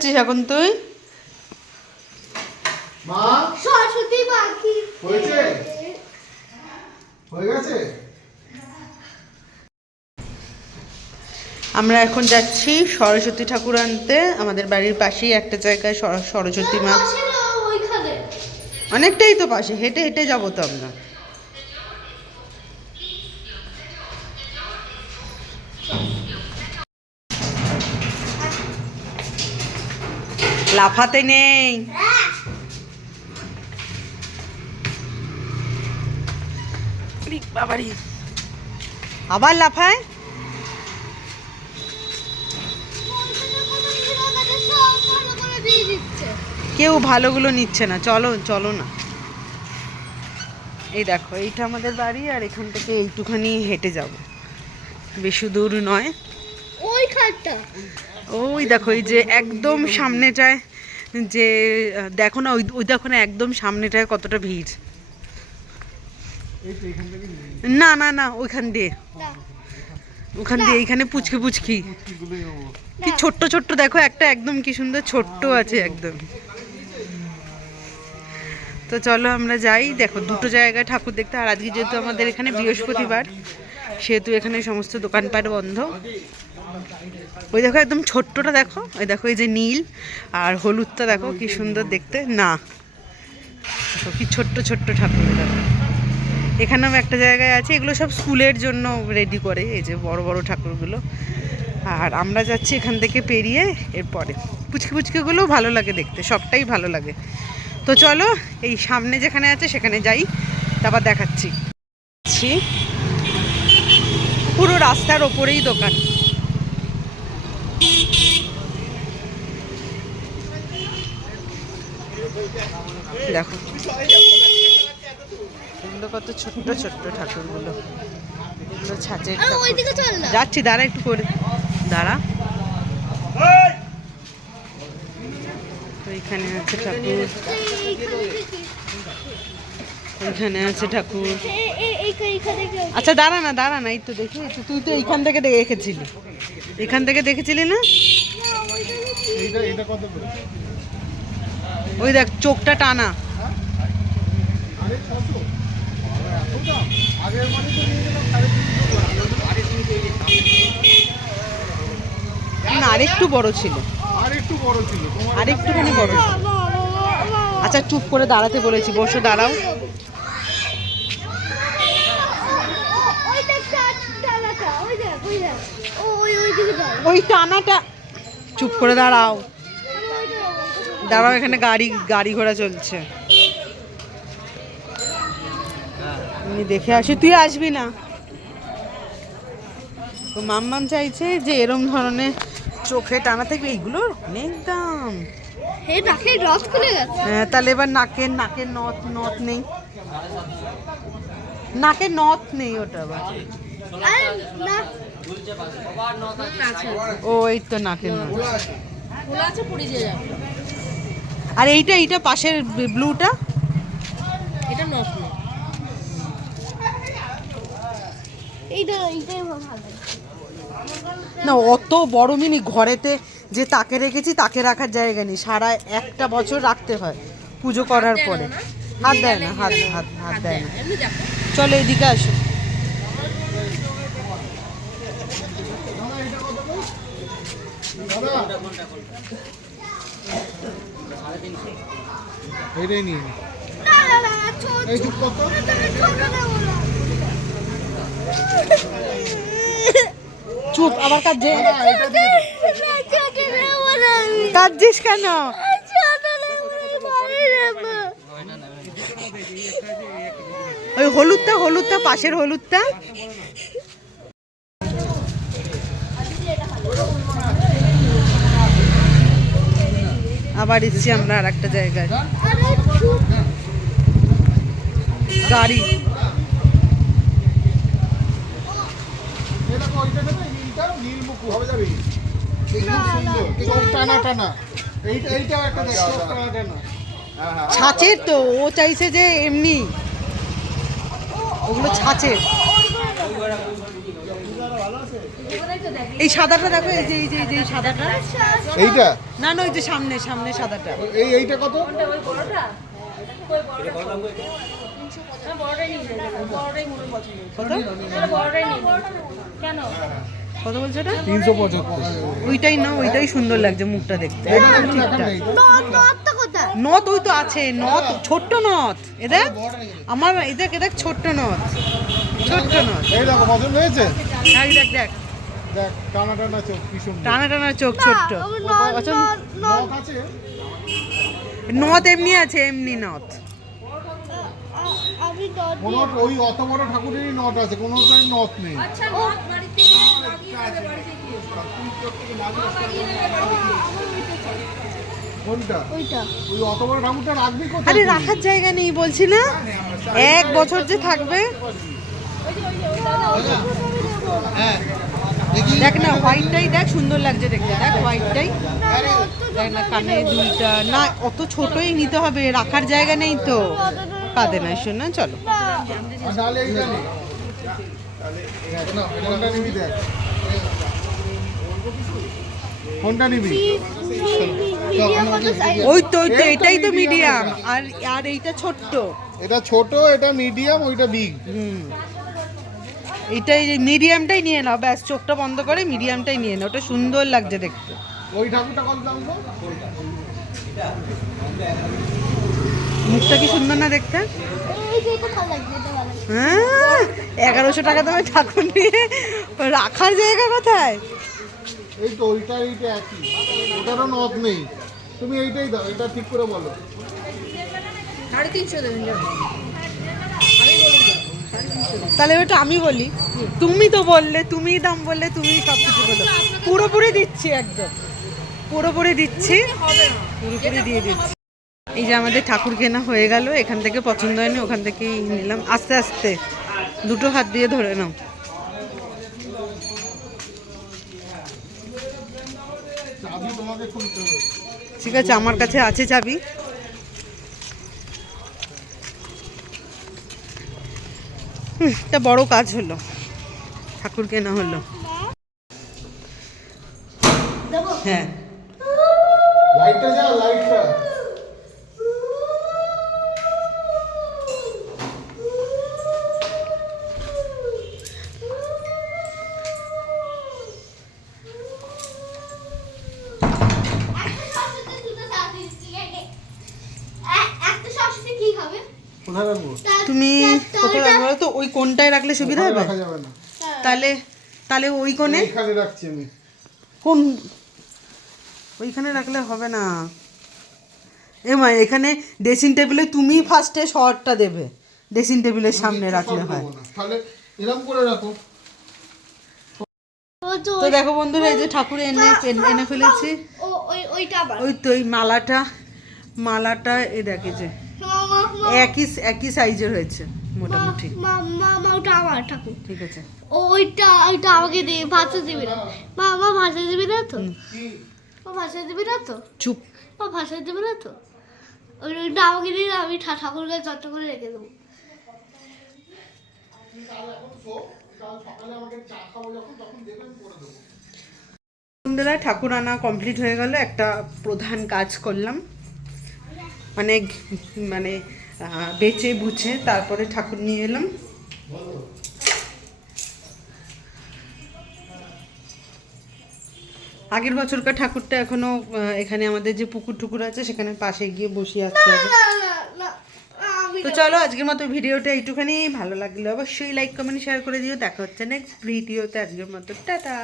যাচ্ছিস এখন তুই? মা? সরস্বতী পাখি। হয়েছে? হয়ে গেছে? আমরা এখন যাচ্ছি সরস্বতী ঠাকুর আনতে। আমাদের বাড়ির পাশেই একটা জায়গায় সরস্বতী মা। অনেকটাই তো পাশে। হেঁটে হেঁটে যাব তো আমরা। লাফাতে নেই। বাবারি। আবার লাফায়? সব ভালো করে দিয়ে দিচ্ছে কেউ ভালোগুলো নিচ্ছে না। চলো চলো না। এই দেখো এইটা আমাদের বাড়ি আর এখান থেকে এইটুখানি হেঁটে যাব। বেশি দূর নয়। ওই খাটটা। ওই দেখো এই যে একদম সামনেটায় যে দেখো না ওই ওই দেখো না একদম সামনেটায় কতটা ভিড়। না না না ওইখান দিয়ে। ওখান দিয়ে এইখানে পুচকি পুচকি। কি ছোট্ট ছোট্ট দেখো একটা একদম কি সুন্দর ছোট্ট আছে একদম। তো চলো আমরা যাই। দেখো দুটো জায়গায় ঠাকুর দেখতে। আর আজকে যেহেতু আমাদের এখানে বৃহস্পতিবার সেহেতু এখানে সমস্ত দোকানপাট বন্ধ। ওই দেখো একদম ছোট্টটা দেখো, ওই দেখো এই যে নীল আর হলুদটা দেখো কি সুন্দর দেখতে। না কি ছোট্ট ছোট্ট ঠাকুর দেখো এখানেও একটা জায়গায় আছে, এগুলো সব স্কুলের জন্য রেডি করে, এই যে বড় বড় ঠাকুরগুলো। আর আমরা যাচ্ছি এখান থেকে পেরিয়ে এরপরে। পুচকি পুচকিগুলোও ভালো লাগে দেখতে, সবটাই ভালো লাগে। তো চলো, এই সামনে যেখানে আছে সেখানে যাই, তারপর দেখাচ্ছি। পুরো রাস্তার ওপরেই দোকান। দেখো। এগুলো কত ছোট্ট ছোট্ট ঠাকুরগুলো। এগুলো ছাঁচের যাচ্ছি দাঁড়া একটু করে দাঁড়া। তো এখানে আছে ঠাকুর। এখানে আছে ঠাকুর। আচ্ছা দাঁড়া না দাঁড়া না এই তো দেখি তুই তো এইখান থেকে দেখেছিলি। এখান থেকে দেখেছিলি না এইটা এটা কত করে ওই দেখ, চোখটা টানা। না আরেকটু বড় ছিল। ছিল আরেকটুখানি বড় আচ্ছা চুপ করে দাঁড়াতে বলেছি, বসে, দাঁড়াও। ওই টানাটা, চুপ করে দাঁড়াও। দাঁড়াও এখানে গাড়ি গাড়ি ঘোড়া চলছে। আমি দেখে আসি তুই আসবি না? তো মাম্মাম চাইছে যে এরম ধরনের চোখে টানা থাকবে এইগুলোর অনেক দাম। হ্যাঁ তাহলে এবার নাকের নাকের নথ নথ নেই। নাকের নথ নেই ওটা আবার। ও এই তো নাকের নথ। আর এইটা এইটা পাশের ব্লুটা? এটা নষ্ট এইটা এইটাই ভালো না অত বড় মিনি ঘরেতে যে তাকে রেখেছি তাকে রাখার জায়গা নেই। সারা একটা বছর রাখতে হয় পুজো করার পরে। হাত দেয় না হাত হাত হাত দেয় না। চলো এদিকে আসো। এইটাই নিয়ে চুপ আবার বলো কাঁদছিস কেন? ওই হলুদটা হলুদটা পাশের হলুদটা। আবার এসছি আমরা আর একটা জায়গায়। গাড়ি। ছাঁচের তো, ও চাইছে যে এমনি। ওগুলো ছাঁচের এখানে একটা এই সাদাটা দেখো এই যে এই যে এই যে সাদাটা। এইটা? না না ওই যে সামনে সামনে সাদাটা। এই এইটা কত? কত? কত? বলছো এটা? তিনশো পঁচাত্তর। ওইটাই না ওইটাই সুন্দর লাগছে মুখটা দেখতে। নথ ওই তো আছে নথ ছোট্ট নথ এ দেখ আমার এই দেখ এ দেখ ছোট্ট নথ ছোট্ট নথ এই দেখো পছন্দ হয়েছে? হ্যাঁ এই দেখ দেখ। দেখ টানা টানা চোখ কি টানা টানা চোখ ছোট্ট। না, আমার নট আচ্ছা, আছে? নথ এমনি আছে এমনি নথ ওই অত বড় ঠাকুরেরই নট আছে কোনো নথ নেই। কোনটা? ওই অত বড় ঠাকুরটা রাখবি কোথায় আরে রাখার জায়গা নেই বলছি না? এক বছর যে থাকবে। দেখ না হোয়াইটটাই দেখ সুন্দর লাগছে দেখতে। দেখ হোয়াইটটাই দেখ না কানে দুইটা। না অত ছোটই নিতে হবে রাখার জায়গা নেই তো। কাঁদে না শোনা চলো। কোনটা নিবি? ওই তো ওই তো এটাই তো মিডিয়াম আর আর এইটা ছোট্ট। এটা ছোট এটা মিডিয়াম ওইটা বিগ হুম। এটাই মিডিয়ামটাই নিয়ে নাও ব্যাস চোখটা বন্ধ করে মিডিয়ামটাই নিয়ে নাও ওটা সুন্দর লাগছে দেখতে। ওই ঠাকুরটা কত দাম গো? মুখটা কি সুন্দর না দেখতে? এই যে এটা ভালো লাগছে এটা ভালো হ্যাঁ এগারোশো টাকা তোমায় ঠাকুর নিয়ে রাখার জায়গা কোথায়? এই তো ওইটা এইটা একই। ওটারও নথ নেই। তুমি এইটাই দাও এটা ঠিক করে বলো। তাহলে ওটা আমি বলি। তুমি তো বললে তুমি দাম বললে তুমি সব কিছু বলো। পুরোপুরি দিচ্ছি একদম। পুরোপুরি দিচ্ছি। পুরোপুরি দিয়ে দিচ্ছি। এই যে আমাদের ঠাকুর কেনা হয়ে গেল এখান থেকে পছন্দ হয়নি ওখান থেকেই নিলাম। আস্তে আস্তে দুটো হাত দিয়ে ধরে নাও। ঠিক আছে আমার কাছে আছে চাবি। একটা বড় কাজ হলো। ঠাকুর কেনা হলো। হ্যাঁ। লাইটটা যা লাইটটা। কোথায় রাখব? তুমি কোথায় রাখবে তো? ওই কোনটায় রাখলে সুবিধা হবে? রাখা যাবে না। তাহলে তাহলে ওই কোণে? এইখানে রাখছি আমি। কোন? ওইখানে রাখলে হবে না। এ মা এখানে ড্রেসিং টেবিলে তুমি ফার্স্টে শর্টটা দেবে। ড্রেসিং টেবিলের সামনে রাখলে হয়। তাহলে এরকম করে রাখো। তো দেখো বন্ধুরা এই যে ঠাকুর এনে এনে ফেলেছি। ওই তো ওই মালাটা মালাটা এ দেখে যে একই একই সাইজের হয়েছে মোটামুটি। মা ওটা আমার ঠাকুর। ঠিক আছে। ও ওইটা ওইটা আমাকে দিয়ে ভাষা দিবি না। মা মা ভাষা দিবি না তো? মা ভাষা দিবি না তো? চুপ। মা ভাষা দিবি না তো? ওই ওইটা আমাকে দিয়ে আমি ঠা- ঠাকুরকে যত্ন করে রেখে দেবো। সন্ধ্যেবেলা ঠাকুর আনা কমপ্লিট হয়ে গেল একটা প্রধান কাজ করলাম। মানে ঘ- মানে আহ, বেচে বুঝে তারপরে ঠাকুর নিয়ে এলাম। আগের বছরকার ঠাকুরটা এখনও এখানে আমাদের যে পুকুর টুকুর আছে, সেখানে পাশে গিয়ে বসিয়ে আসতে হবে। তো চলো, আজকের মতো ভিডিওটা এইটুখানি। ভালো লাগলে অবশ্যই লাইক কমেন্ট শেয়ার করে দিও। দেখা হচ্ছে নেক্সট ভিডিওতে। আজকের মতো, টাটা।